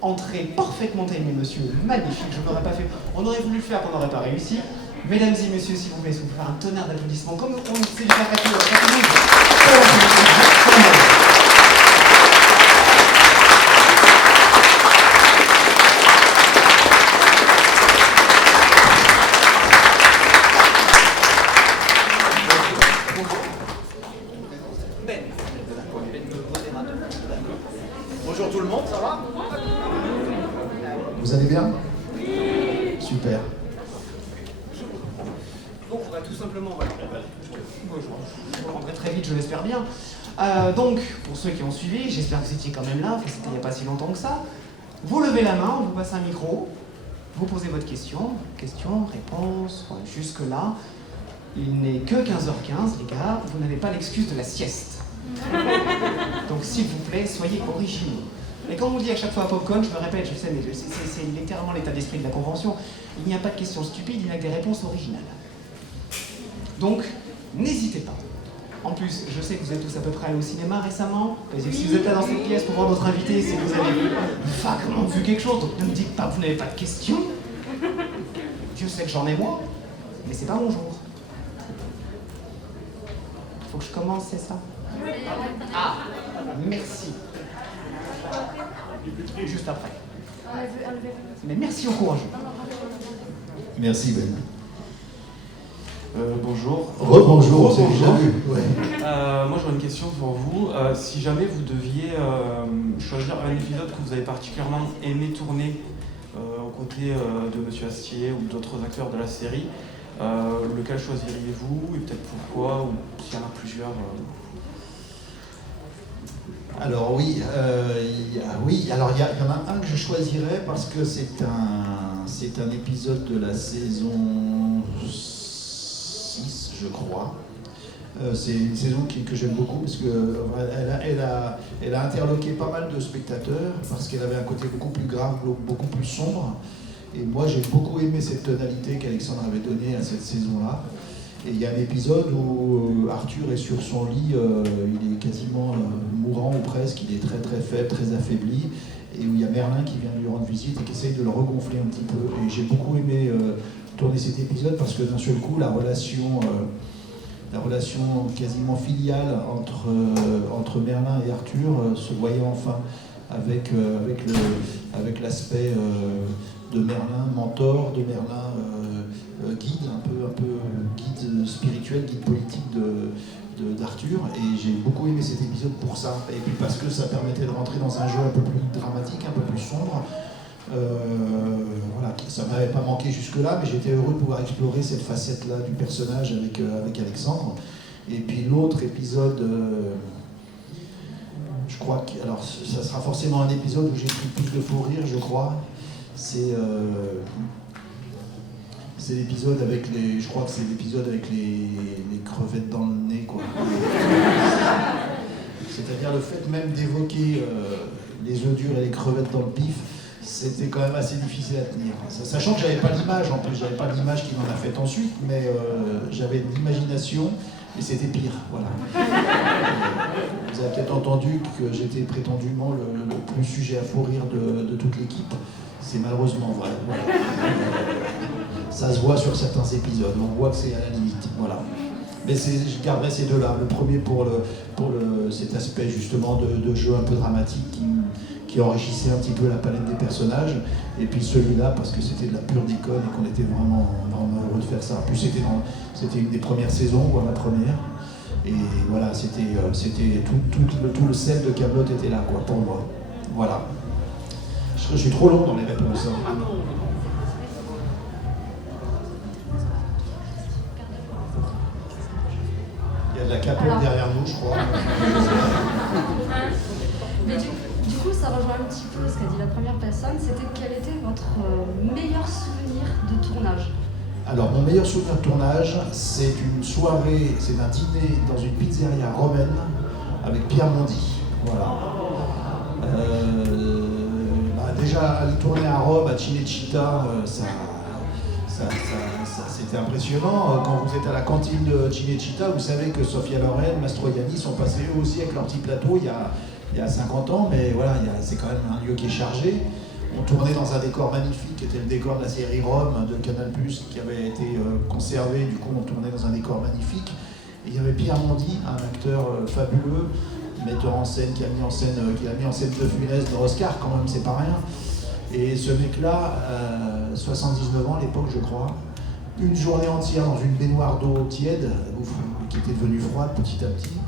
Entrée parfaitement timée, monsieur, magnifique, je n'aurais pas fait. On aurait voulu le faire, qu'on n'aurait pas réussi. Mesdames et messieurs, s'il vous plaît, si vous pouvez faire un tonnerre d'applaudissements, comme on sait déjà Bonjour tout le monde, ça va? Vous allez bien? Oui. Super. Donc, on va tout simplement. Je vous rendrai très vite, je l'espère bien. Donc, pour ceux qui ont suivi, j'espère que vous étiez quand même là, c'était il n'y a pas si longtemps que ça. Vous levez la main, on vous passe un micro, vous posez votre question, réponse, voilà, jusque-là. Il n'est que 15h15, les gars, vous n'avez pas l'excuse de la sieste. Donc, s'il vous plaît, soyez originaux. Et quand on vous dit à chaque fois Popcorn, je me répète, je sais, mais c'est littéralement l'état d'esprit de la convention. Il n'y a pas de questions stupides, il n'y a que des réponses originales. Donc, n'hésitez pas. En plus, je sais que vous êtes tous à peu près allés au cinéma récemment. Et si vous êtes là dans cette pièce pour voir notre invité, c'est que vous avez vaguement vu quelque chose. Donc ne me dites pas que vous n'avez pas de questions. Dieu sait que j'en ai moi, mais c'est pas mon jour. Faut que je commence, c'est ça? Ah, merci. Juste après. Mais merci au courageux. Merci Ben. Bonjour. Rebonjour, c'est déjà vu. Ouais. Moi j'aurais une question pour vous. Si jamais vous deviez choisir un épisode que vous avez particulièrement aimé tourner aux côtés de Monsieur Astier ou d'autres acteurs de la série, lequel choisiriez-vous et peut-être pourquoi, ou s'il y en a plusieurs Alors oui, alors il y en a un que je choisirais parce que c'est un épisode de la saison 6, je crois. C'est une saison que j'aime beaucoup parce qu'elle a interloqué pas mal de spectateurs parce qu'elle avait un côté beaucoup plus grave, beaucoup plus sombre. Et moi j'ai beaucoup aimé cette tonalité qu'Alexandre avait donnée à cette saison-là. Et il y a un épisode où Arthur est sur son lit, il est quasiment mourant ou presque, il est très très faible, très affaibli, et où il y a Merlin qui vient lui rendre visite et qui essaye de le regonfler un petit peu. Et j'ai beaucoup aimé tourner cet épisode parce que d'un seul coup, la relation quasiment filiale entre Merlin et Arthur se voyait enfin avec l'aspect de Merlin mentor, de Merlin guide, un peu guide spirituel, guide politique d'Arthur, et j'ai beaucoup aimé cet épisode pour ça, et puis parce que ça permettait de rentrer dans un jeu un peu plus dramatique, un peu plus sombre. Voilà, ça ne m'avait pas manqué jusque-là, mais j'étais heureux de pouvoir explorer cette facette-là du personnage avec Alexandre. Et puis l'autre épisode, je crois que, alors ça sera forcément un épisode où j'ai pris plus de fou rire, je crois. C'est l'épisode avec les, je crois que c'est l'épisode avec les crevettes dans le nez, quoi. C'est-à-dire le fait même d'évoquer les œufs durs et les crevettes dans le pif, c'était quand même assez difficile à tenir. Sachant que j'avais pas l'image, en plus j'avais pas l'image qu'il en a faite ensuite, mais j'avais de l'imagination et c'était pire, voilà. Vous avez peut-être entendu que j'étais prétendument le plus sujet à fou rire de toute l'équipe. C'est malheureusement vrai. Voilà. Ça se voit sur certains épisodes, on voit que c'est à la limite. Voilà. Mais je garderai ces deux-là. Le premier pour cet aspect justement de jeu un peu dramatique qui enrichissait un petit peu la palette des personnages. Et puis celui-là parce que c'était de la pure déconne et qu'on était vraiment heureux de faire ça. En plus c'était une des premières saisons, voire la première. Et voilà, c'était tout le sel de Kaamelott était là, quoi, pour moi. Voilà. Je suis trop long dans les réponses. Hein. Il y a de la capote derrière nous, je crois. Mais du coup, ça rejoint un petit peu ce qu'a dit la première personne. C'était quel était votre meilleur souvenir de tournage? Alors, mon meilleur souvenir de tournage, c'est une soirée, c'est un dîner dans une pizzeria romaine avec Pierre Mondy. Voilà. Déjà, aller tourner à Rome, à Cinecittà, c'était impressionnant. Quand vous êtes à la cantine de Cinecittà, vous savez que Sofia Loren, Mastroianni sont passés eux aussi avec leur petit plateau il y il y a 50 ans, mais voilà, c'est quand même un lieu qui est chargé. On tournait dans un décor magnifique, qui était le décor de la série Rome de Canal+, qui avait été conservé. Du coup, on tournait dans un décor magnifique. Et il y avait Pierre Mondy, un acteur fabuleux, metteur en scène, qui a mis en scène De Funès dans Oscar, quand même, c'est pas rien. Et ce mec-là, 79 ans à l'époque, je crois, une journée entière dans une baignoire d'eau tiède, qui était devenue froide petit à petit,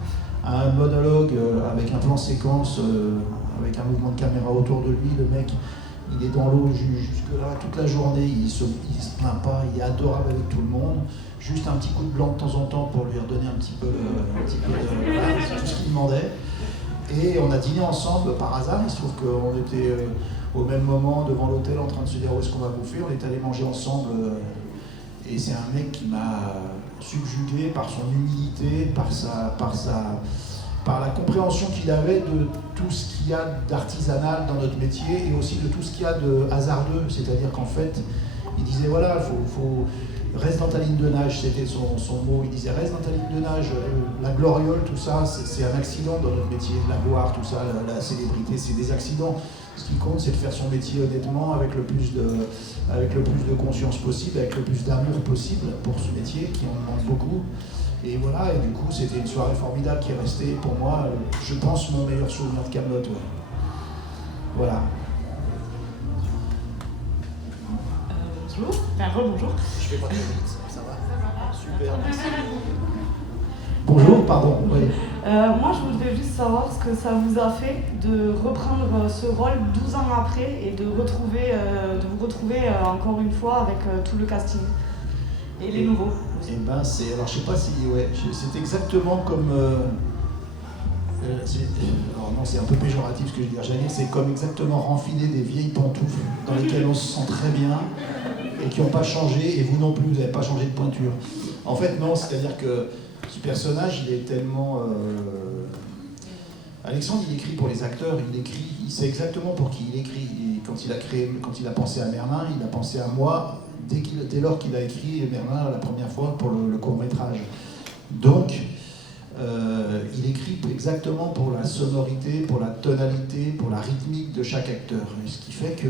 un monologue avec un plan séquence, avec un mouvement de caméra autour de lui. Le mec, il est dans l'eau jusque-là toute la journée, il se plaint pas, il est adorable avec tout le monde. Juste un petit coup de blanc de temps en temps pour lui redonner un petit peu voilà, c'est tout ce qu'il demandait. Et on a dîné ensemble par hasard. Il se trouve qu'on était au même moment devant l'hôtel en train de se dire où est-ce qu'on va bouffer. On est allé manger ensemble. Et c'est un mec qui m'a subjugué par son humilité, par la compréhension qu'il avait de tout ce qu'il y a d'artisanal dans notre métier et aussi de tout ce qu'il y a de hasardeux. C'est-à-dire qu'en fait, il disait voilà, faut reste dans ta ligne de nage, c'était son mot. Il disait reste dans ta ligne de nage, la gloriole, tout ça, c'est un accident dans notre métier. La gloire, tout ça, la célébrité, c'est des accidents. Ce qui compte, c'est de faire son métier honnêtement, avec le plus de conscience possible, avec le plus d'amour possible pour ce métier, qui en demande beaucoup. Et voilà, et du coup, c'était une soirée formidable qui est restée, pour moi, je pense, mon meilleur souvenir de Kaamelott. Ouais. Voilà. Bonjour, enfin rebonjour. Je fais pas trop vite, ça va. Super, merci. Bonjour, pardon. Oui. Moi, je voudrais juste savoir ce que ça vous a fait de reprendre ce rôle 12 ans après et de vous retrouver encore une fois avec tout le casting et les nouveaux. Eh ben, alors je sais pas si, c'est exactement comme, alors non, c'est un peu péjoratif ce que je veux dire, Janine, c'est comme exactement renfiler des vieilles pantoufles dans lesquelles on se sent très bien et qui n'ont pas changé, et vous non plus, vous n'avez pas changé de pointure. En fait, non, c'est-à-dire que ce personnage, il est tellement... Alexandre, il écrit pour les acteurs, il sait exactement pour qui il écrit. Et quand il a pensé à Merlin, il a pensé à moi dès lors qu'il a écrit Merlin la première fois pour le court-métrage. Donc, il écrit exactement pour la sonorité, pour la tonalité, pour la rythmique de chaque acteur. Et ce qui fait que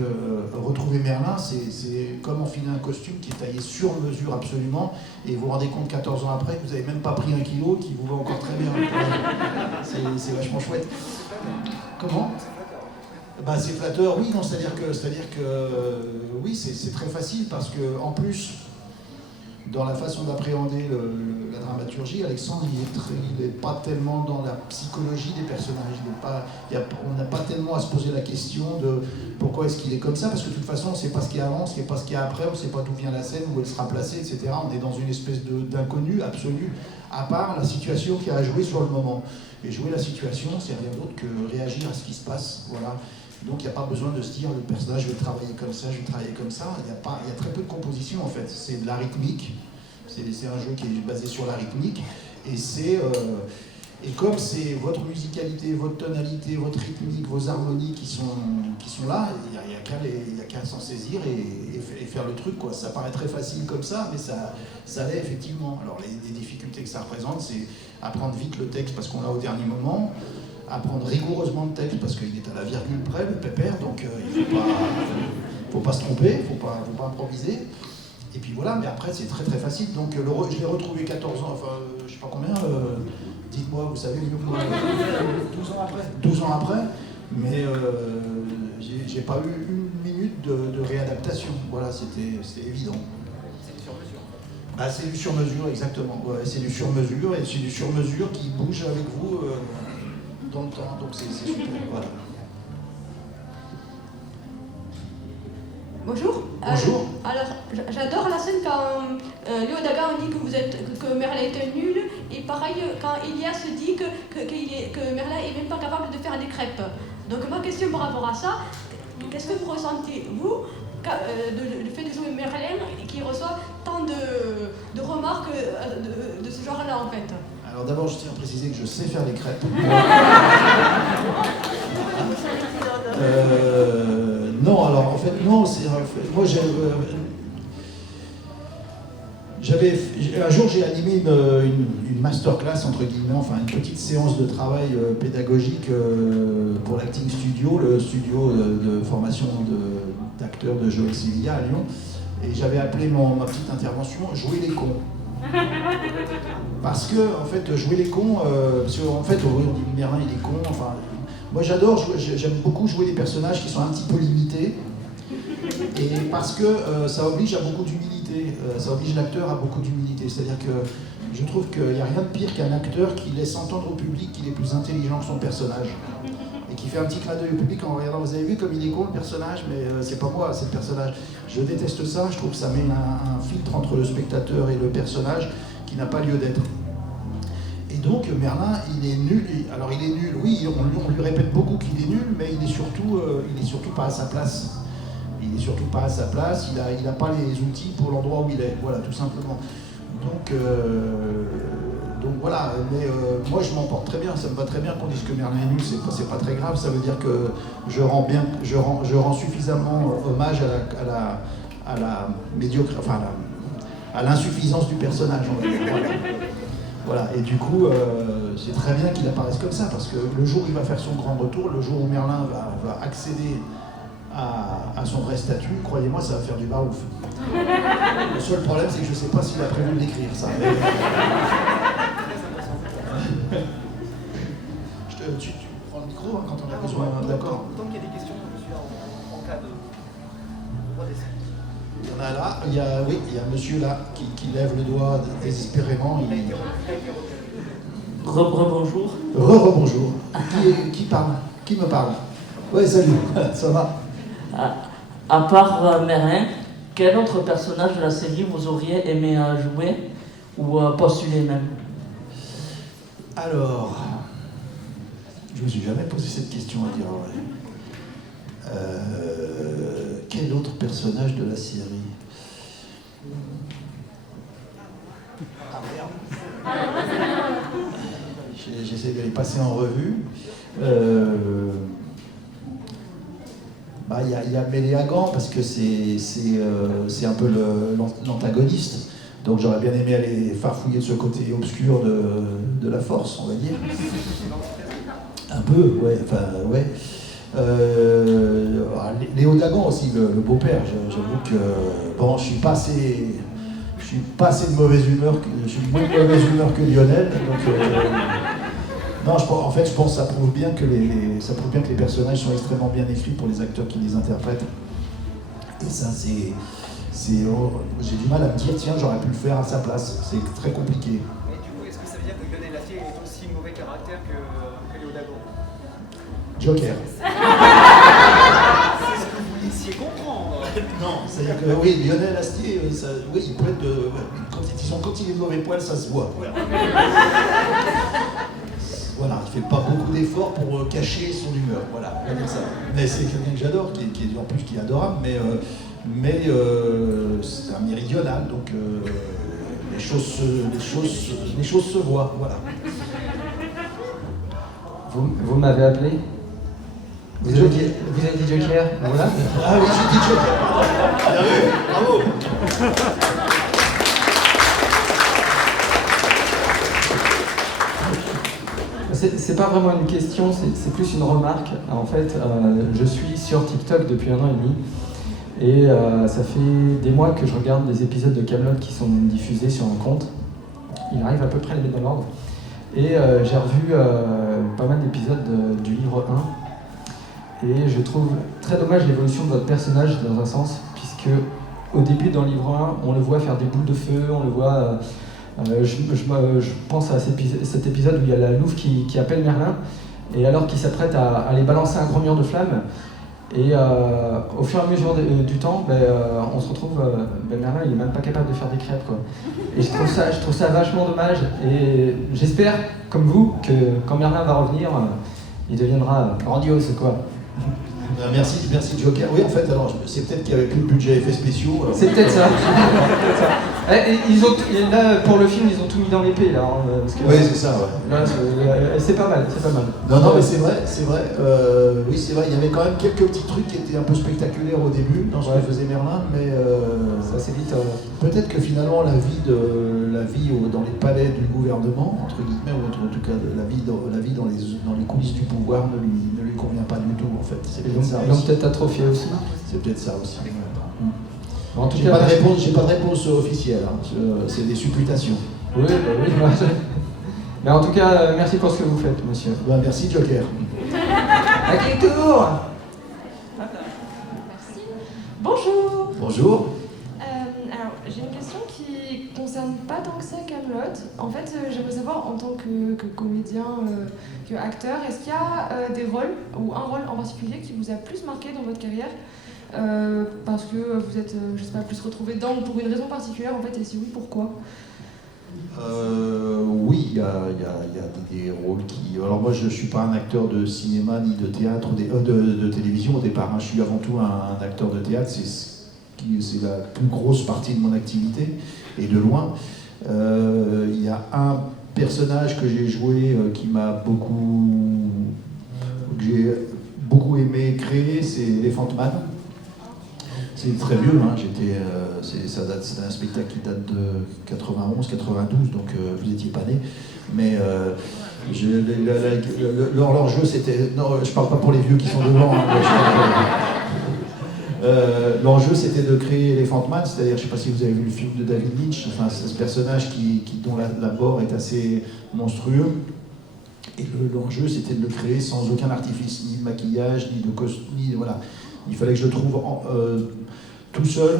retrouver Merlin, c'est comme enfiler un costume qui est taillé sur mesure absolument, et vous vous rendez compte 14 ans après que vous n'avez même pas pris 1 kilo, qui vous va encore très bien. C'est vachement chouette. Comment ? Bah, c'est flatteur, oui, non, c'est-à-dire que oui, c'est très facile, parce que en plus, dans la façon d'appréhender la dramaturgie, Alexandre, il n'est pas tellement dans la psychologie des personnages. On n'a pas tellement à se poser la question de pourquoi est-ce qu'il est comme ça, parce que de toute façon, on ne sait pas ce qu'il y a avant, on ne sait pas ce qu'il y a après, on ne sait pas d'où vient la scène, où elle sera placée, etc. On est dans une espèce d'inconnu absolu, à part la situation qu'il y a à jouer sur le moment. Et jouer la situation, c'est rien d'autre que réagir à ce qui se passe. Voilà. Donc il n'y a pas besoin de se dire le personnage, je vais travailler comme ça, je vais travailler comme ça. Il y a très peu de composition en fait. C'est de la rythmique. C'est un jeu qui est basé sur la rythmique. Et comme c'est votre musicalité, votre tonalité, votre rythmique, vos harmonies qui sont là, il n'y a qu'à s'en saisir et faire le truc, quoi. Ça paraît très facile comme ça, mais ça l'est effectivement. Alors les difficultés que ça représente, c'est apprendre vite le texte parce qu'on l'a au dernier moment, apprendre rigoureusement le texte parce qu'il est à la virgule près, le pépère, donc il ne faut pas se tromper, il ne faut pas improviser. Et puis voilà, mais après c'est très très facile. Donc je l'ai retrouvé 14 ans, enfin je sais pas combien, dites-moi, vous savez mieux que moi. 12 ans après. 12 ans après, mais j'ai pas eu une minute de réadaptation. Voilà, c'était évident. C'est du sur-mesure. Bah, c'est du sur-mesure, exactement. Ouais, c'est du sur-mesure, et c'est du sur-mesure qui bouge avec vous dans le temps, donc c'est super. Voilà. Bonjour. Bonjour. Alors, j'adore la scène quand Léo Daga dit que Merlin était nul, et pareil quand Elias dit que Merlin est même pas capable de faire des crêpes. Donc ma question par rapport à ça, qu'est-ce que vous ressentez, vous, le fait de jouer Merlin qui reçoit tant de remarques de ce genre-là en fait? Alors d'abord, je tiens à préciser que je sais faire les crêpes. Non, alors en fait, non, moi Un jour, j'ai animé une masterclass, entre guillemets, enfin une petite séance de travail pédagogique pour l'Acting Studio, le studio de formation d'acteurs de Joël Sevilla à Lyon. Et j'avais appelé ma petite intervention « Jouer les cons ». Parce que, en fait, jouer les cons, parce qu'en fait, on dit Merlin, il est con, enfin... Moi, j'aime beaucoup jouer des personnages qui sont un petit peu limités. Et parce que ça oblige à beaucoup d'humilité, ça oblige l'acteur à beaucoup d'humilité. C'est-à-dire que je trouve qu'il n'y a rien de pire qu'un acteur qui laisse entendre au public qu'il est plus intelligent que son personnage. Et qui fait un petit clin d'œil au public en regardant, vous avez vu comme il est con le personnage, mais c'est pas moi, c'est le personnage. Je déteste ça, je trouve que ça met un filtre entre le spectateur et le personnage qui n'a pas lieu d'être. Et donc Merlin, il est nul. Alors il est nul, oui, on lui répète beaucoup qu'il est nul, mais il est surtout pas à sa place. Il n'est surtout pas à sa place, il n'a pas les outils pour l'endroit où il est, voilà, tout simplement. Donc voilà, mais moi je m'en porte très bien, ça me va très bien qu'on dise que Merlin est nul, c'est pas très grave, ça veut dire que je rends suffisamment hommage à la médiocre, enfin à l'insuffisance du personnage, on va dire. Voilà, et du coup, c'est très bien qu'il apparaisse comme ça, parce que le jour où il va faire son grand retour, le jour où Merlin va accéder à son vrai statut, croyez-moi, ça va faire du barouf. Le seul problème, c'est que je ne sais pas s'il a prévu de l'écrire, ça. Tu prends le micro hein, quand on a besoin, d'accord. Tant qu'il y a des questions, je suis en cas de redescendre. Il y en a là, il y a un monsieur là qui lève le doigt désespérément. Rebonjour. Rebonjour. Qui parle? Qui me parle? Ouais, salut, ça va? À part Merlin, quel autre personnage de la série vous auriez aimé jouer ou postuler même? Alors, je me suis jamais posé cette question à dire vrai. Quel autre personnage de la série? Ah merde. J'essaie de les passer en revue. Il y a Méléagant parce que c'est un peu l'antagoniste. Donc j'aurais bien aimé aller farfouiller de ce côté obscur de la force, on va dire. Un peu, ouais. Enfin, ouais. Léo Dagan aussi, le beau-père. J'avoue que bon, je suis pas assez de mauvaise humeur, je suis moins de mauvaise humeur que Lionel. Donc, non, en fait, je pense que ça prouve bien que les personnages sont extrêmement bien écrits pour les acteurs qui les interprètent. Et ça, j'ai du mal à me dire, tiens, j'aurais pu le faire à sa place. C'est très compliqué. Et du coup, est-ce que ça veut dire que Lionel Astier est aussi mauvais caractère que Léo Dagan? Joker. C'est ce que vous laissiez comprendre. Non, c'est-à-dire que oui, Lionel Astier, oui, il peut être quand il est de mauvais poil, ça se voit. Voilà, il fait pas beaucoup d'efforts pour cacher son humeur, voilà, on va dire ça. Mais c'est quelqu'un que j'adore, qui en plus qui est adorable, mais c'est un méridional, donc les choses se voient, voilà. Vous m'avez appelé? Vous avez dit Joker? Voilà. Ah oui, j'ai dit Joker, pardon. Bien vu, bravo. C'est pas vraiment une question, c'est plus une remarque. En fait, je suis sur TikTok depuis 1 an et demi. Et ça fait des mois que je regarde des épisodes de Kaamelott qui sont diffusés sur un compte. Il arrive à peu près à les mettre dans l'ordre. Et j'ai revu pas mal d'épisodes du livre 1. Et je trouve très dommage l'évolution de votre personnage dans un sens, puisque au début dans le livre 1, on le voit faire des boules de feu, on le voit... je pense à cet épisode où il y a la louve qui appelle Merlin, et alors qu'il s'apprête à aller balancer un gros mur de flammes. Et au fur et à mesure du temps, on se retrouve, Merlin il est même pas capable de faire des crêpes, quoi. Et je trouve ça vachement dommage, et j'espère, comme vous, que quand Merlin va revenir, il deviendra grandiose, quoi. Merci Joker. Oui, en fait, alors c'est peut-être qu'il n'y avait plus de budget effets spéciaux. C'est peut-être ça. Là, pour le film, ils ont tout mis dans l'épée, là. Parce que, oui, c'est ça, ouais. Là, c'est pas mal, Non, mais c'est vrai. Oui, c'est vrai, il y avait quand même quelques petits trucs qui étaient un peu spectaculaires au début, dans ce que faisait Merlin, mais ça c'est vite. Peut-être que finalement, la vie dans les palais du gouvernement, entre guillemets, ou en tout cas, la vie dans les coulisses du pouvoir ne lui convient pas du tout, en fait. C'est peut-être ça Ils l'ont aussi. peut-être atrophié aussi. C'est peut-être ça aussi. En tout J'ai cas, pas de réponse officielle, hein. C'est des supputations. Oui. Mais en tout cas, merci pour ce que vous faites, monsieur. Merci Joker. À quel tour? Merci. Bonjour. Bonjour. Alors, j'ai une question qui concerne pas tant que ça Kaamelott. En fait, j'aimerais savoir, en tant que comédien, que acteur, est-ce qu'il y a des rôles, ou un rôle en particulier qui vous a plus marqué dans votre carrière parce que vous êtes, je sais pas, plus retrouvé dedans ou pour une raison particulière, en fait, et si oui, pourquoi? Oui, il y a des rôles qui... Alors moi, je ne suis pas un acteur de cinéma ni de théâtre, de télévision au départ. Hein. Je suis avant tout un acteur de théâtre. C'est la plus grosse partie de mon activité, et de loin. Il y a un personnage que j'ai joué qui m'a que j'ai beaucoup aimé créer, c'est Elephant Man. C'est très vieux, hein. C'est un spectacle qui date de 91, 92, donc vous n'étiez pas né. Mais l'enjeu c'était... Non, je parle pas pour les vieux qui sont devant. L'enjeu c'était de créer Elephant Man, c'est-à-dire, je ne sais pas si vous avez vu le film de David Lynch, enfin, c'est ce personnage dont la mort est assez monstrueux. Et l'enjeu c'était de le créer sans aucun artifice, ni de maquillage, ni de costume, voilà. Il fallait que je trouve tout seul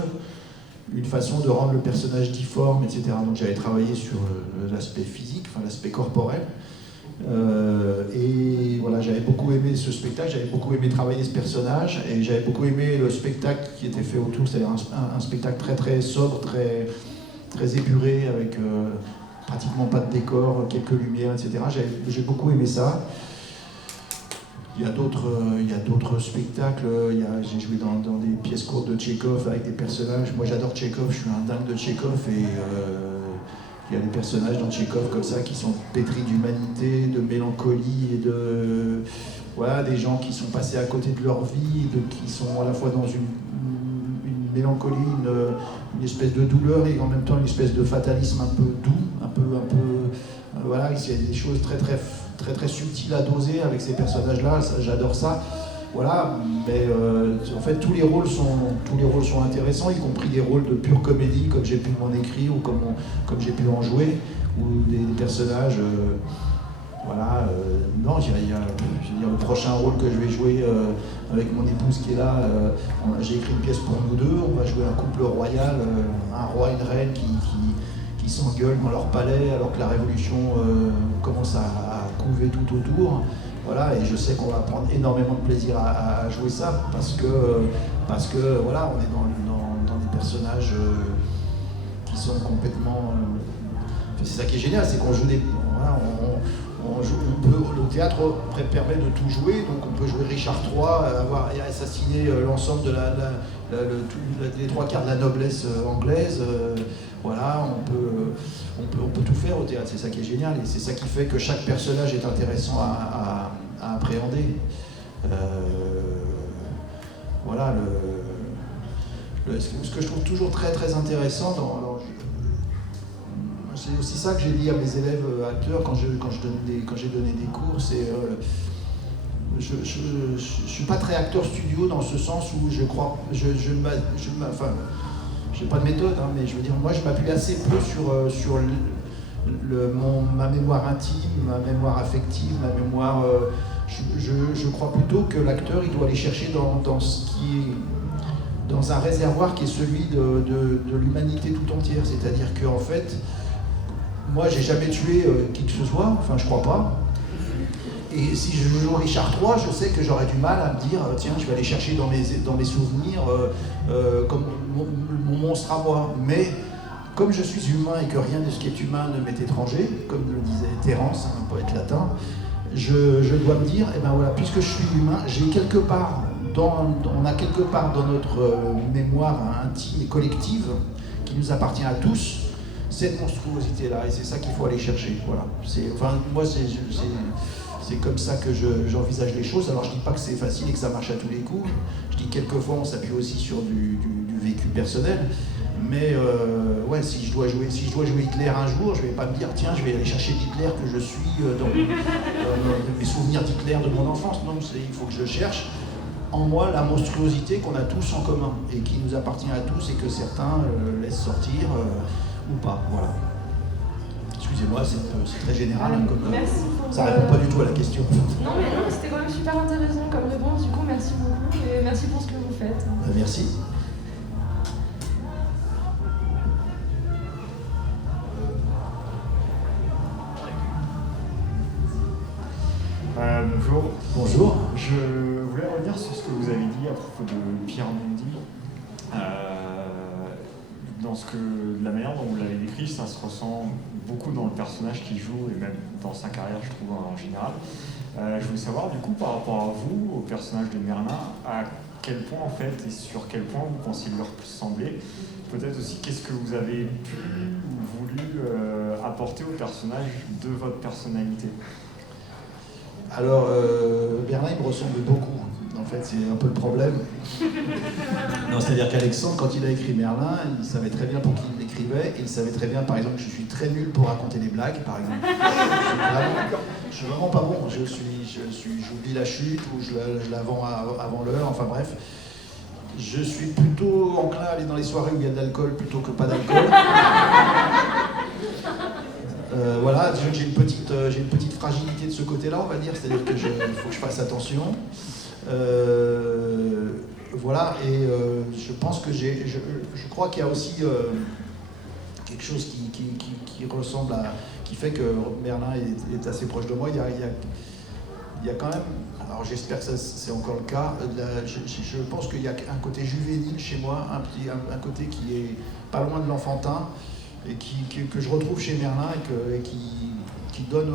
une façon de rendre le personnage difforme, etc. Donc j'avais travaillé sur l'aspect physique, enfin l'aspect corporel. Et voilà, j'avais beaucoup aimé ce spectacle, j'avais beaucoup aimé travailler ce personnage, et j'avais beaucoup aimé le spectacle qui était fait autour, c'est-à-dire un spectacle très très sobre, très, très épuré, avec pratiquement pas de décor, quelques lumières, etc. J'ai beaucoup aimé ça. Il y a d'autres spectacles, j'ai joué dans des pièces courtes de Tchekhov avec des personnages. Moi j'adore Tchekhov, je suis un dingue de Tchekhov, et il y a des personnages dans Tchekhov comme ça qui sont pétris d'humanité, de mélancolie, et voilà, des gens qui sont passés à côté de leur vie, qui sont à la fois dans une mélancolie, une espèce de douleur, et en même temps une espèce de fatalisme un peu doux, voilà, il y a des choses très subtiles à doser avec ces personnages-là, j'adore ça. Voilà, mais en fait tous les rôles sont intéressants, y compris des rôles de pure comédie, comme j'ai pu m'en écrire, ou comme j'ai pu en jouer, ou des personnages. Voilà, non, je veux dire, le prochain rôle que je vais jouer avec mon épouse qui est là, j'ai écrit une pièce pour nous deux, on va jouer un couple royal, un roi et une reine qui s'engueulent dans leur palais alors que la révolution commence à couver tout autour. Voilà, et je sais qu'on va prendre énormément de plaisir à jouer ça, parce que voilà, on est dans des personnages qui sont complètement... c'est ça qui est génial, c'est qu'on joue des... Voilà, le théâtre permet de tout jouer, donc on peut jouer Richard III, avoir assassiné l'ensemble de les trois quarts de la noblesse anglaise. Voilà, on peut tout faire au théâtre, c'est ça qui est génial, et c'est ça qui fait que chaque personnage est intéressant à appréhender. Voilà, ce que je trouve toujours très très intéressant c'est aussi ça que j'ai dit à mes élèves acteurs quand j'ai donné des cours, c'est je suis pas très acteur studio dans ce sens où je crois, enfin, j'ai pas de méthode, hein, mais je veux dire, moi je m'appuie assez peu sur ma mémoire intime, ma mémoire affective, ma mémoire. Je crois plutôt que l'acteur il doit aller chercher dans ce qui est dans un réservoir qui est celui de l'humanité tout entière, c'est-à-dire qu'en fait, moi j'ai jamais tué qui que ce soit, enfin je crois pas. Et si je joue Richard III, je sais que j'aurais du mal à me dire tiens, je vais aller chercher dans mes souvenirs comme mon monstre à moi. Mais comme je suis humain et que rien de ce qui est humain ne m'est étranger, comme le disait Terence, un poète latin, je dois me dire, eh ben voilà, puisque je suis humain, j'ai quelque part on a quelque part dans notre mémoire intime et collective, qui nous appartient à tous, cette monstruosité-là, et c'est ça qu'il faut aller chercher. Voilà. Moi, c'est comme ça que j'envisage les choses. Alors, je ne dis pas que c'est facile et que ça marche à tous les coups. Je dis quelquefois, on s'appuie aussi sur du vécu personnel. Mais ouais, si je dois jouer Hitler un jour, je ne vais pas me dire, tiens, je vais aller chercher l'Hitler que je suis dans mes souvenirs d'Hitler de mon enfance. Non, il faut que je cherche en moi la monstruosité qu'on a tous en commun et qui nous appartient à tous et que certains laissent sortir ou pas. Voilà. Excusez-moi, c'est très général. Merci pour, ça répond pas du tout à la question. Non, mais c'était quand même super intéressant comme réponse. Du coup, merci beaucoup et merci pour ce que vous faites. Merci. Bonjour. Bonjour. Je voulais revenir sur ce que vous avez dit à propos de Pierre Mondi. De la manière dont vous l'avez décrit, ça se ressent beaucoup dans le personnage qu'il joue et même dans sa carrière, je trouve, en général. Je voulais savoir, du coup, par rapport à vous, au personnage de Merlin, à quel point, en fait, et sur quel point vous pensiez lui ressembler. Peut-être aussi, qu'est-ce que vous avez pu ou voulu apporter au personnage de votre personnalité. Alors, Merlin, il me ressemble beaucoup. En fait, c'est un peu le problème. Non, c'est-à-dire qu'Alexandre, quand il a écrit Merlin, il savait très bien pour qui il l'écrivait. Et il savait très bien, par exemple, que je suis très nul pour raconter des blagues, par exemple. Je suis vraiment pas bon. J'oublie la chute ou je la vends avant l'heure. Enfin bref. Je suis plutôt enclin à aller dans les soirées où il y a de l'alcool plutôt que pas d'alcool. Voilà, déjà que j'ai une petite fragilité de ce côté-là, on va dire, c'est-à-dire qu'il faut que je fasse attention. Voilà, et je pense que je crois qu'il y a aussi quelque chose qui ressemble à, qui fait que Merlin est assez proche de moi. Il y a quand même, alors j'espère que c'est encore le cas, je pense qu'il y a un côté juvénile chez moi, un côté qui est pas loin de l'enfantin, et que je retrouve chez Merlin et qui donne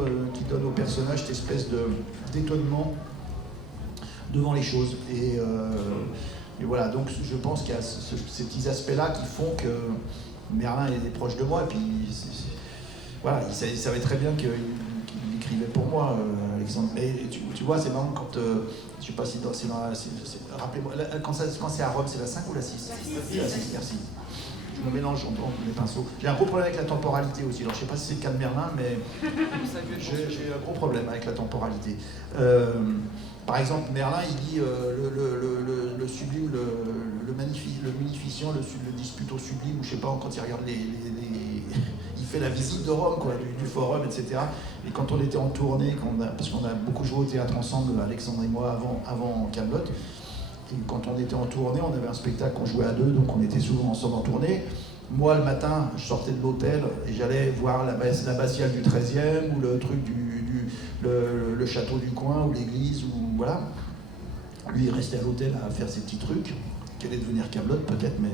au personnage cette espèce d'étonnement devant les choses. Et voilà, donc je pense qu'il y a ces petits aspects-là qui font que Merlin est proche de moi, et puis voilà, il savait très bien qu'il écrivait pour moi, Alexandre. Mais tu vois, c'est marrant quand, je sais pas si c'est dans la... Rappelez-moi, quand c'est à Rome, c'est la 5 ou la 6 ? La 6, merci. Je me mélange entre les pinceaux. J'ai un gros problème avec la temporalité aussi. Alors je sais pas si c'est le cas de Merlin, mais j'ai un gros problème avec la temporalité. Par exemple, Merlin, il dit le sublime, le munificient, le dispute au sublime, ou je sais pas, quand il regarde il fait la visite de Rome, quoi, du forum, etc. Et quand on était en tournée, parce qu'on a beaucoup joué au théâtre ensemble, Alexandre et moi, avant Kaamelott, et quand on était en tournée, on avait un spectacle qu'on jouait à deux, donc on était souvent ensemble en tournée. Moi, le matin, je sortais de l'hôtel et j'allais voir l'abbatiale du 13e, ou le truc le château du coin, ou l'église, ou voilà. Lui, il restait à l'hôtel à faire ses petits trucs, qui allaient devenir Kaamelott peut-être, mais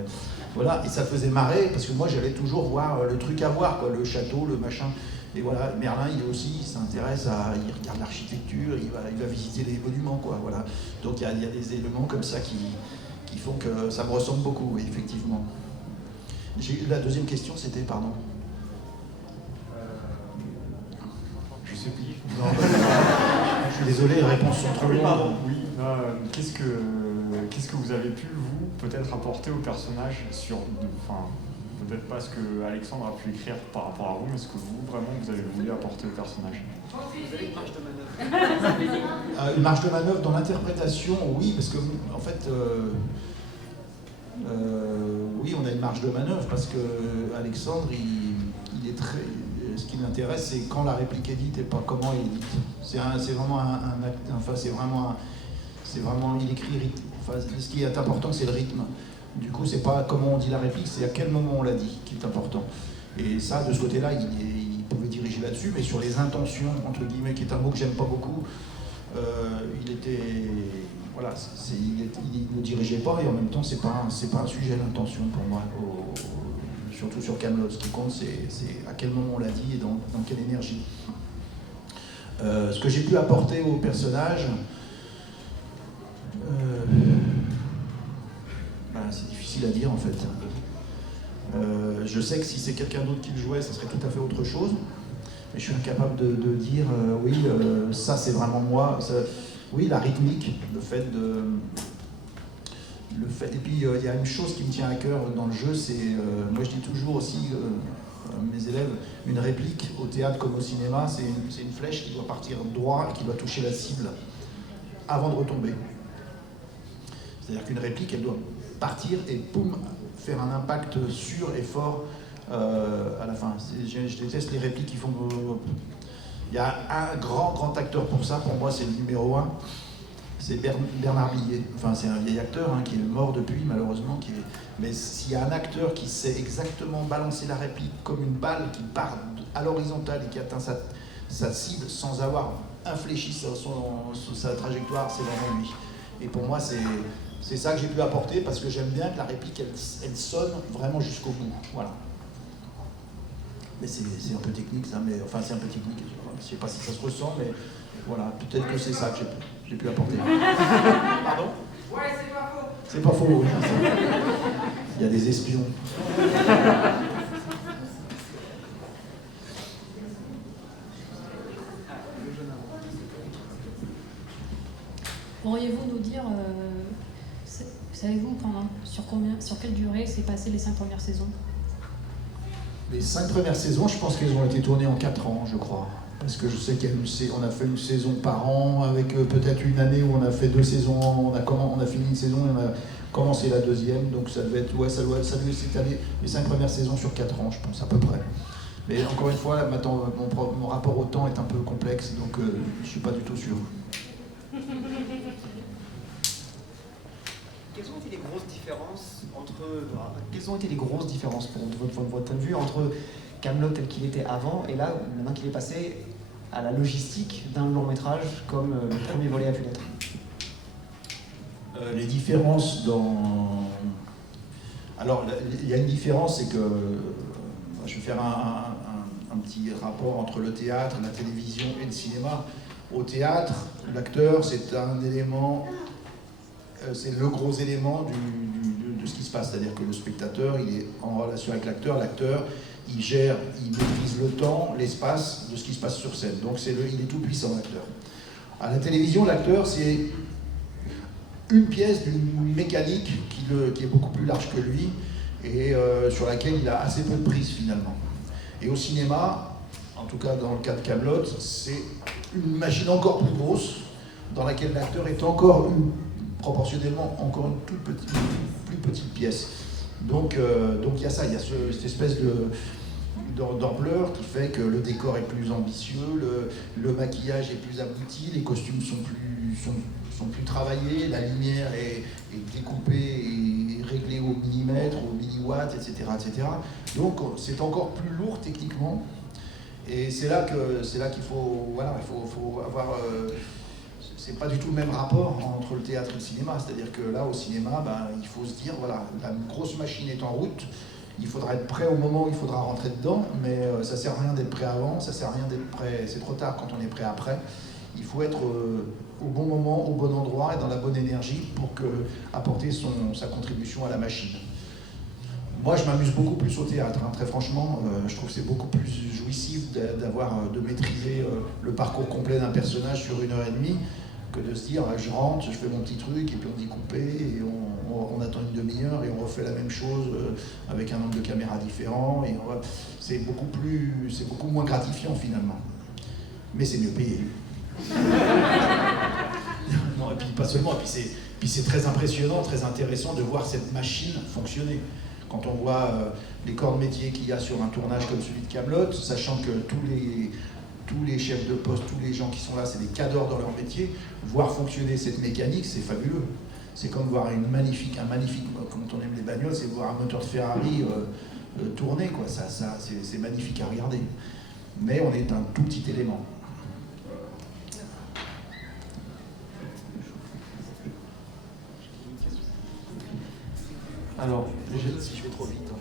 voilà. Et ça faisait marrer, parce que moi, j'allais toujours voir le truc à voir, quoi, le château, le machin. Et voilà, Merlin, il s'intéresse il regarde l'architecture, il va visiter les monuments, quoi, voilà. Donc il y a des éléments comme ça qui font que ça me ressemble beaucoup, oui, effectivement. La deuxième question, c'était, pardon. Je sais plus. Non, je suis désolé, les réponses sont trop longues. Pardon, oui. Qu'est-ce que vous avez pu, vous, peut-être apporter au personnage peut-être pas ce que Alexandre a pu écrire par rapport à vous, mais ce que vous avez voulu apporter au personnage. Une marge de manœuvre. Une marge de manœuvre dans l'interprétation, oui, parce que en fait, oui, on a une marge de manœuvre parce que Alexandre, il est très. Ce qui m'intéresse, c'est quand la réplique est dite et pas comment elle est dite. C'est vraiment un acte. Enfin, c'est vraiment, il écrit rythme. Enfin, ce qui est important, c'est le rythme. Du coup, c'est pas comment on dit la réplique, c'est à quel moment on l'a dit qui est important. Et ça, de ce côté-là, il pouvait diriger là-dessus, mais sur les intentions, entre guillemets, qui est un mot que j'aime pas beaucoup, il ne dirigeait pas, et en même temps, c'est pas un sujet, l'intention pour moi, surtout sur Kaamelott. Ce qui compte, c'est à quel moment on l'a dit et dans quelle énergie. Ce que j'ai pu apporter au personnage, c'est difficile à dire en fait. Je sais que si c'est quelqu'un d'autre qui le jouait, ça serait tout à fait autre chose. Mais je suis incapable de dire oui, ça c'est vraiment moi. Ça, oui, la rythmique, le fait. Et puis il y a une chose qui me tient à cœur dans le jeu, c'est moi je dis toujours aussi à mes élèves, une réplique au théâtre comme au cinéma, c'est une flèche qui doit partir droit et qui doit toucher la cible avant de retomber. C'est-à-dire qu'une réplique, elle doit partir et poum, faire un impact sûr et fort à la fin. Je déteste les répliques qui font... Il y a un grand acteur pour ça, pour moi c'est le numéro 1, c'est Bernard Millet. Enfin c'est un vieil acteur qui est mort depuis malheureusement, mais s'il y a un acteur qui sait exactement balancer la réplique comme une balle qui part à l'horizontale et qui atteint sa cible sans avoir infléchi sa trajectoire, c'est vraiment lui. Et pour moi c'est ça que j'ai pu apporter parce que j'aime bien que la réplique elle sonne vraiment jusqu'au bout. Voilà. Mais c'est un peu technique ça, mais enfin c'est un peu technique. Je sais pas si ça se ressent, mais voilà, peut-être que c'est ça que j'ai pu apporter. Pardon ? Ouais, c'est pas faux. C'est pas faux, oui. Il y a des espions. Pourriez-vous nous dire, savez-vous sur quelle durée s'est passé les 5 premières saisons? Les 5 premières saisons, je pense qu'elles ont été tournées en 4 ans, je crois. Parce que je sais qu'on a fait une saison par an, avec peut-être une année où on a fait 2 saisons, on a fini une saison et on a commencé la deuxième. Donc ça devait être, ça devait s'étaler les 5 premières saisons sur 4 ans, je pense, à peu près. Mais encore une fois, maintenant, mon rapport au temps est un peu complexe, donc je ne suis pas du tout sûr. Quelles ont été les grosses différences Quelles ont été les grosses différences pour votre point de vue entre Kaamelott tel qu'il était avant et là, maintenant qu'il est passé à la logistique d'un long métrage comme le premier volet a pu l'être? Les différences dans... Alors, il y a une différence, c'est que... Je vais faire un petit rapport entre le théâtre, la télévision et le cinéma. Au théâtre, l'acteur, c'est un élément... C'est le gros élément de ce qui se passe. C'est-à-dire que le spectateur, il est en relation avec l'acteur. L'acteur, il maîtrise le temps, l'espace de ce qui se passe sur scène. Donc il est tout puissant, l'acteur. À la télévision, l'acteur, c'est une pièce d'une mécanique qui est beaucoup plus large que lui et sur laquelle il a assez peu de prise finalement. Et au cinéma, en tout cas dans le cas de Kaamelott, c'est une machine encore plus grosse dans laquelle l'acteur est proportionnellement encore une plus petite pièce. Donc il y a ça, il y a cette espèce d'ampleur qui fait que le décor est plus ambitieux, le maquillage est plus abouti, les costumes sont plus travaillés, la lumière est découpée et réglée au millimètre, au milliwatt, etc. Donc c'est encore plus lourd techniquement. Et c'est là qu'il faut avoir... c'est pas du tout le même rapport entre le théâtre et le cinéma. C'est-à-dire que là, au cinéma, il faut se dire, voilà, la grosse machine est en route, il faudra être prêt au moment où il faudra rentrer dedans, mais ça sert à rien d'être prêt avant, ça sert à rien d'être prêt, c'est trop tard quand on est prêt après. Il faut être au bon moment, au bon endroit et dans la bonne énergie pour apporter sa contribution à la machine. Moi, je m'amuse beaucoup plus au théâtre, très franchement. Je trouve que c'est beaucoup plus jouissif de maîtriser le parcours complet d'un personnage sur 1h30 que de se dire, je rentre, je fais mon petit truc, et puis on dit couper, et on attend une demi-heure, et on refait la même chose avec un angle de caméra différent. C'est beaucoup moins gratifiant, finalement. Mais c'est mieux payé. Non, et puis pas seulement, puis c'est très impressionnant, très intéressant de voir cette machine fonctionner. Quand on voit les corps de métier qu'il y a sur un tournage comme celui de Kaamelott, sachant que tous les chefs de poste, tous les gens qui sont là, c'est des cadors dans leur métier, voir fonctionner cette mécanique, c'est fabuleux. C'est comme voir un magnifique, quand on aime les bagnoles, c'est voir un moteur de Ferrari tourner, quoi. C'est magnifique à regarder. Mais on est un tout petit élément. Alors, si je vais trop vite.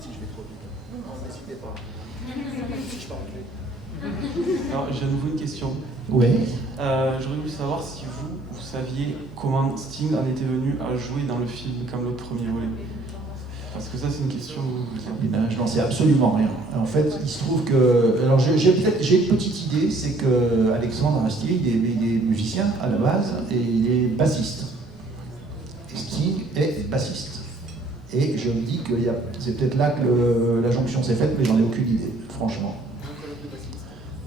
Si je vais trop vite. Non, n'hésitez pas. Si je parle. Alors, j'ai à nouveau une question. Oui. J'aurais voulu savoir si vous saviez comment Sting en était venu à jouer dans le film Kaamelott premier volet. Parce que ça, c'est une question... Eh ben, je n'en sais absolument rien. En fait, il se trouve que... Alors, j'ai une petite idée, c'est que Alexandre Astier, il est musicien à la base, et il est bassiste. Et Sting est bassiste. Et je me dis que c'est peut-être là que la jonction s'est faite, mais j'en ai aucune idée, franchement.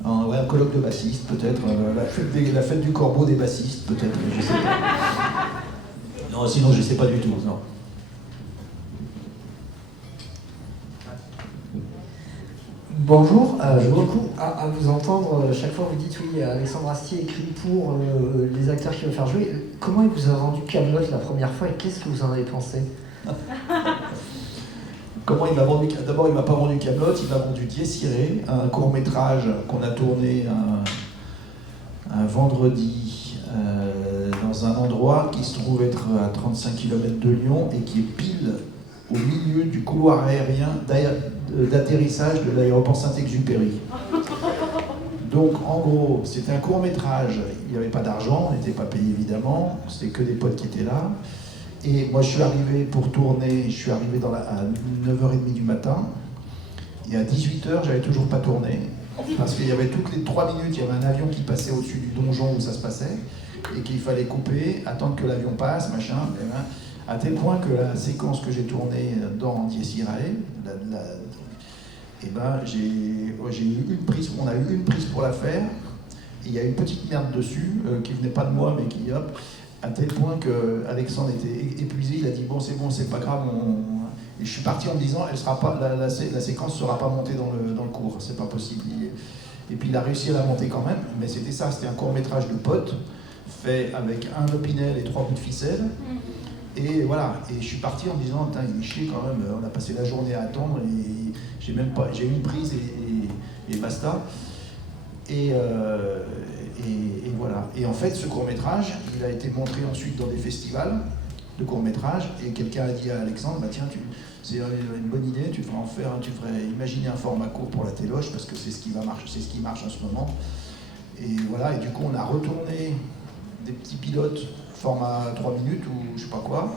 Ouais, un colloque de bassistes, peut-être. La fête du corbeau des bassistes, peut-être. Je sais pas. Non, sinon, je ne sais pas du tout. Non. Bonjour, du coup, à vous entendre, chaque fois vous dites oui, Alexandre Astier écrit pour les acteurs qu'il veut faire jouer. Comment il vous a vendu Kaamelott la première fois et qu'est-ce que vous en avez pensé? Comment il m'a vendu? D'abord, il m'a pas vendu Kaamelott, il m'a vendu Dies-Irae, un court-métrage qu'on a tourné un vendredi dans un endroit qui se trouve être à 35 km de Lyon et qui est pile au milieu du couloir aérien d'atterrissage de l'aéroport Saint-Exupéry. Donc en gros, c'était un court-métrage, il n'y avait pas d'argent, on n'était pas payé évidemment, c'était que des potes qui étaient là. Et moi je suis arrivé pour tourner, je suis arrivé à 9h30 du matin, et à 18h j'avais toujours pas tourné, parce qu'il y avait toutes les 3 minutes, il y avait un avion qui passait au-dessus du donjon où ça se passait, et qu'il fallait couper, attendre que l'avion passe, machin, à tel point que la séquence que j'ai tournée dans Dies-Irae, j'ai eu une prise, on a eu une prise pour la faire, et il y a une petite merde dessus, qui venait pas de moi, mais qui, hop, à tel point que Alexandre était épuisé, il a dit bon, c'est pas grave, et je suis parti en me disant, la séquence ne sera pas montée dans le cours, c'est pas possible. Et puis il a réussi à la monter quand même, mais c'était ça, c'était un court-métrage de potes, fait avec un Opinel et 3 bouts de ficelle. Et voilà, et je suis parti en me disant, putain, il est chier quand même, on a passé la journée à attendre, et j'ai eu une prise et basta. Et voilà. Et en fait, ce court-métrage, il a été montré ensuite dans des festivals de court-métrage, et quelqu'un a dit à Alexandre, bah tiens, c'est une bonne idée, tu devrais imaginer un format court pour la téloche, parce que c'est ce qui marche en ce moment. Et voilà, et du coup, on a retourné des petits pilotes format 3 minutes ou je sais pas quoi,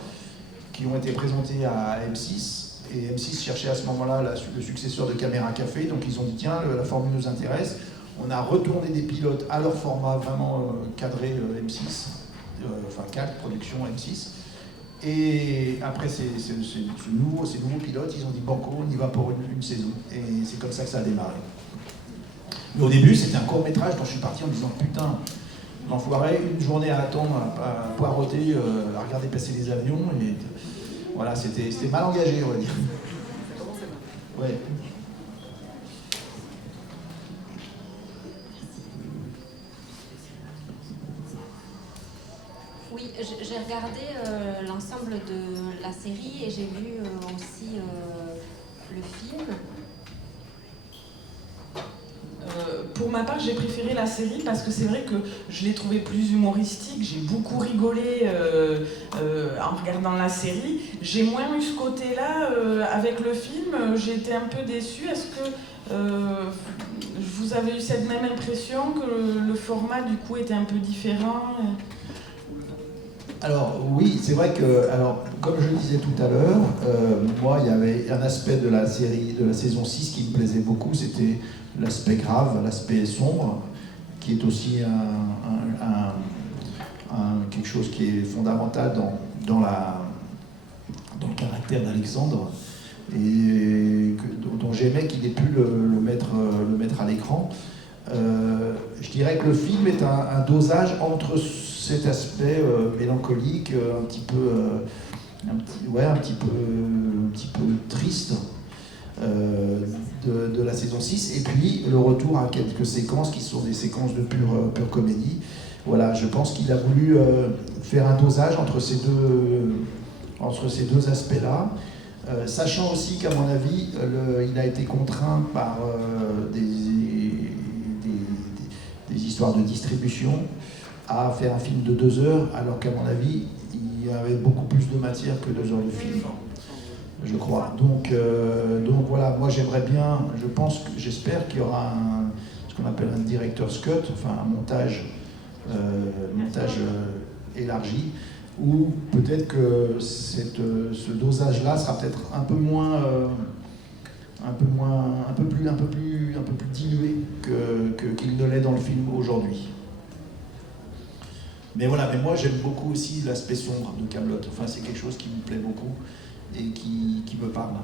qui ont été présentés à M6, et M6 cherchait à ce moment-là le successeur de Caméra Café, donc ils ont dit tiens, la formule nous intéresse, on a retourné des pilotes à leur format vraiment cadré M6, enfin 4, production M6, et après ces nouveaux pilotes, ils ont dit banco, on y va pour une saison, et c'est comme ça que ça a démarré. Mais au début, c'était un court-métrage dont je suis parti en me disant putain, l'enfoiré, une journée à attendre, à poireauter, à regarder passer les avions, et voilà, c'était mal engagé, on va dire. Ouais. Oui, j'ai regardé l'ensemble de la série et j'ai vu aussi le film. Pour ma part, j'ai préféré la série parce que c'est vrai que je l'ai trouvée plus humoristique. J'ai beaucoup rigolé en regardant la série. J'ai moins eu ce côté-là avec le film. J'ai été un peu déçue. Est-ce que vous avez eu cette même impression que le format du coup était un peu différent? Alors oui, c'est vrai que, comme je le disais tout à l'heure, moi il y avait un aspect de la série, de la saison 6 qui me plaisait beaucoup, c'était l'aspect grave, l'aspect sombre, qui est aussi quelque chose qui est fondamental dans le caractère d'Alexandre, et dont j'aimais qu'il ait pu le mettre à l'écran. Je dirais que le film est un dosage entre cet aspect mélancolique, un petit peu triste de la saison 6, et puis le retour à quelques séquences qui sont des séquences de pure comédie. Voilà, je pense qu'il a voulu faire un dosage entre ces deux aspects-là, sachant aussi qu'à mon avis, il a été contraint par des histoires de distribution à faire un film de 2 heures, alors qu'à mon avis, il y avait beaucoup plus de matière que 2 heures de film, je crois. Donc voilà, moi j'aimerais bien, j'espère qu'il y aura ce qu'on appelle un director's cut, enfin un montage montage élargi, ou peut-être que ce dosage-là sera peut-être un peu plus dilué qu'il ne l'est dans le film aujourd'hui. Mais voilà, mais moi j'aime beaucoup aussi l'aspect sombre de Kaamelott. Enfin, c'est quelque chose qui me plaît beaucoup et qui me parle.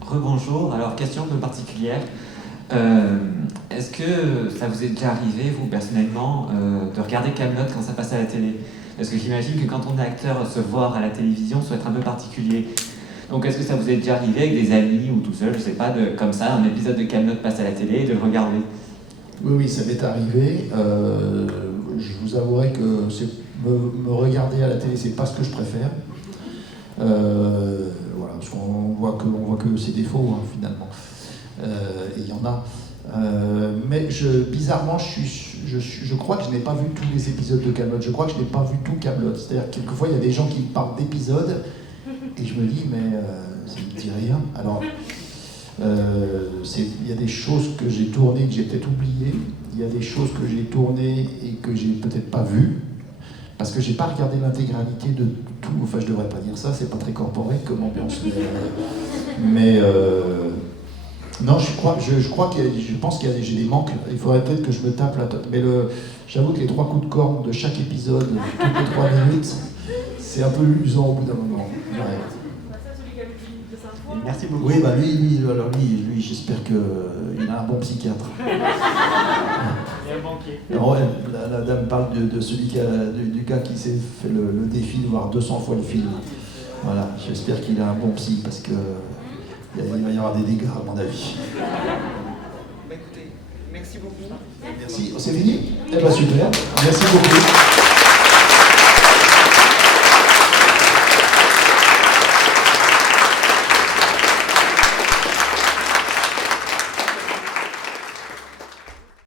Rebonjour, alors question un peu particulière. Est-ce que ça vous est déjà arrivé, vous personnellement, de regarder Kaamelott quand ça passe à la télé? Parce que j'imagine que quand on est acteur, se voir à la télévision, ça doit être un peu particulier. Donc est-ce que ça vous est déjà arrivé avec des amis ou tout seul, je sais pas, comme ça, un épisode de Kaamelott passe à la télé et de le regarder? Oui, ça m'est arrivé. Je vous avouerai que me regarder à la télé, c'est pas ce que je préfère. Voilà, parce qu'on voit que ses défauts, hein, finalement. Et il y en a. Mais bizarrement, je crois que je n'ai pas vu tous les épisodes de Kaamelott. Je crois que je n'ai pas vu tout Kaamelott. C'est-à-dire, quelquefois, il y a des gens qui me parlent d'épisodes, et je me dis, mais ça ne me dit rien. Alors, il y a des choses que j'ai tournées que j'ai peut-être oubliées. Il y a des choses que j'ai tournées et que j'ai peut-être pas vues. Parce que j'ai pas regardé l'intégralité de tout. Enfin, je devrais pas dire ça, c'est pas très corporate comme ambiance. Mais non, je pense qu'il y a j'ai des manques. Il faudrait peut-être que je me tape la tête. Mais j'avoue que les 3 coups de corne de chaque épisode, toutes les 3 minutes, c'est un peu usant au bout d'un moment. Ouais. Merci beaucoup. Oui, bah lui, j'espère qu'il a un bon psychiatre. Et un banquier. Alors, ouais, la dame parle de celui du gars qui s'est fait le défi de voir 200 fois le film. Voilà, j'espère qu'il a un bon psy parce que il va y avoir des dégâts à mon avis. Bah écoutez, merci beaucoup. Merci, c'est fini? Eh ben super, merci beaucoup.